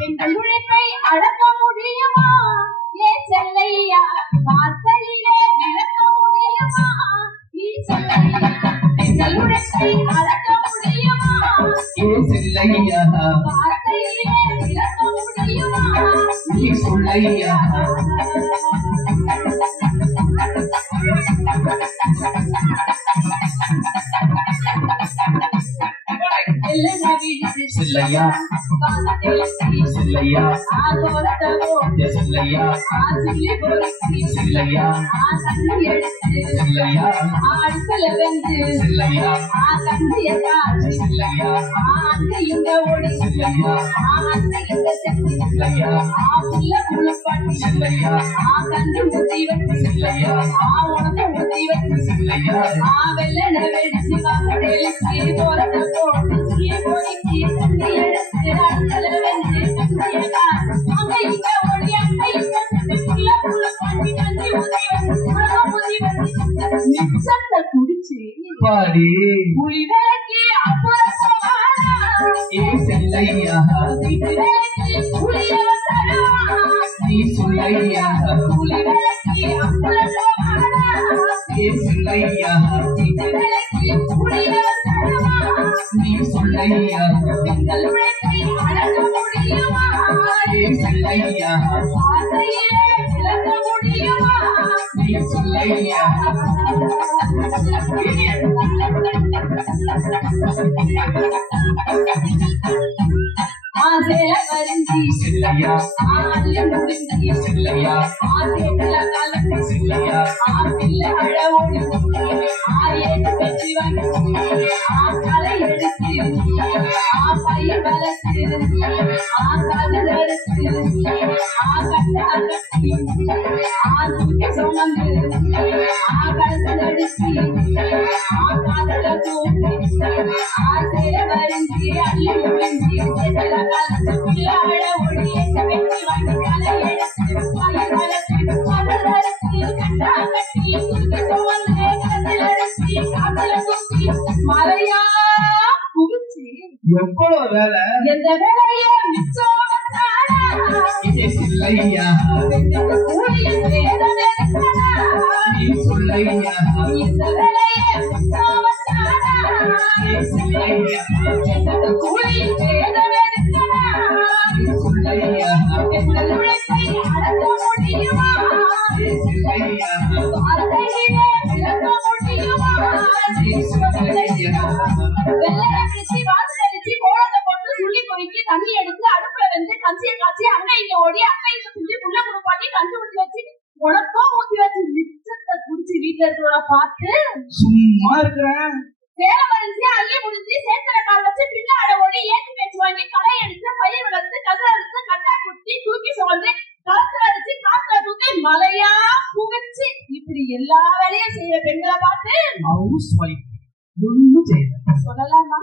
எங்கள் உழைப்பை அடக்க முடியுமா ஏன் செல்லையா வார்த்தையிலே விளக்க முடியுமா நீ செல்லையா எங்கள் உழைப்பை அடக்க முடியுமா ஏன் செல்லையா வார்த்தையிலே விளக்க முடியுமா நீ சொல்லையா செல்லையா செல்லையா செல்லையா செல்லையா செல்லையா அடுக்கல வந்து செல்லையா கந்திய காற்று செல்லையா இந்த ஒளி செல்லையா இந்த சக்தி செல்லையா புள்ள புள்ளப்பாட்டி செல்லையா கண்டு முத்தி வச்சு செல்லையா உனக்கு முத்தி வச்சு செல்லையா வெள்ளன வெடிச்சு காப்படேலிச்சு போறத போட்டு போய்க்கு தண்ணி எடுத்து அடுக்கல வந்து கந்திய காற்று அங்க இங்க ஒளி அங்க இங்க புள்ள புள்ளப்பாட்டி கஞ்சி முத்தி வச்சு உனக்கு முத்தி வச்சு மிச்சத்தை குடிச்சு பாடி புலி விளக்கி அப்புறம் ஏன் செல்லையா நீ சொல்லையா ஏன் சொல்லையா நீ சொல்லையா ஏன் செல்லையா நீ சொல்லையா ஆசைல வருந்தி செல்லையா ஆல்ல முடிந்தி செல்லையா ஆசைல கலந்து செல்லையா ஆப்பிள்ள அழவோடு ஆயேட்டு வெற்றி வாங்கி ஆக்களை எடுத்து பயிர் வளர்த்து கதிர் அறுத்து கட்ட கட்டி தூக்கி சுமந்து கழுத்து நடுத்தி காதல தூக்கி ஆசைல வருந்தி அள்ளி முடிந்தி அழ ஒளியேற்ற வெற்றி வாங்கி கலை எடுத்து பயிர் வளர்த்து கதிர் அறுத்து கட்டா கட்டி தூக்கி சுமந்து கதிர் அறுத்து காதல தூக்கி மலையா குவிச்சு எவ்வளவு வேலை எந்த வேலையே மிச்சம் இது சொல்லையா கூலியில் வேதம் நீ சொல்லையா எந்த வேலையே மிச்சம் நீ சொல்லையா கூலியில் வேதம் நீ சொல்லையா எங்கள் உழைப்பை அடக்க முடியுமா நீ சொல்லையா வார்த்தையிலே விளக்க முடியுமா நீ சொல்லையா வெள்ளையை பிடிச்சி வாசல் அடிச்சு கோலத்தை போட்டு சுள்ளி பொறுக்கி தண்ணி எடுத்து அடுப்புல வந்து கஞ்சியை காய்ச்சி அங்க இங்க ஓடி அங்க இங்க சுள்ளி புள்ள குடுப்பாட்டி கஞ்சி ஊத்தி வச்சு உனக்கும் ஊத்தி வச்சு மிச்சத்தை குடிச்சு வீட்டுல இருக்கிறவரை பார்த்து சும்மா இருக்கிறேன் சேலை வரிசை அள்ளி முடிஞ்சு சேத்துல கால் வச்சு பின்னாட ஓடி ஏற்றி பேச்சு வாங்கி களை எடுத்து பயிர் வளர்த்து கதிர அறுத்து கட்டா குத்தி தூக்கி சுமந்து களத்துல அடிச்சு காத்துல தூக்கி மலையா புகைச்சு இப்படி எல்லா வேலையும் செய்யற பெண்களை பார்த்து ஹவுஸ் ஒய்ஃப் ஒன்னும் செய்யல சொல்லலாமா?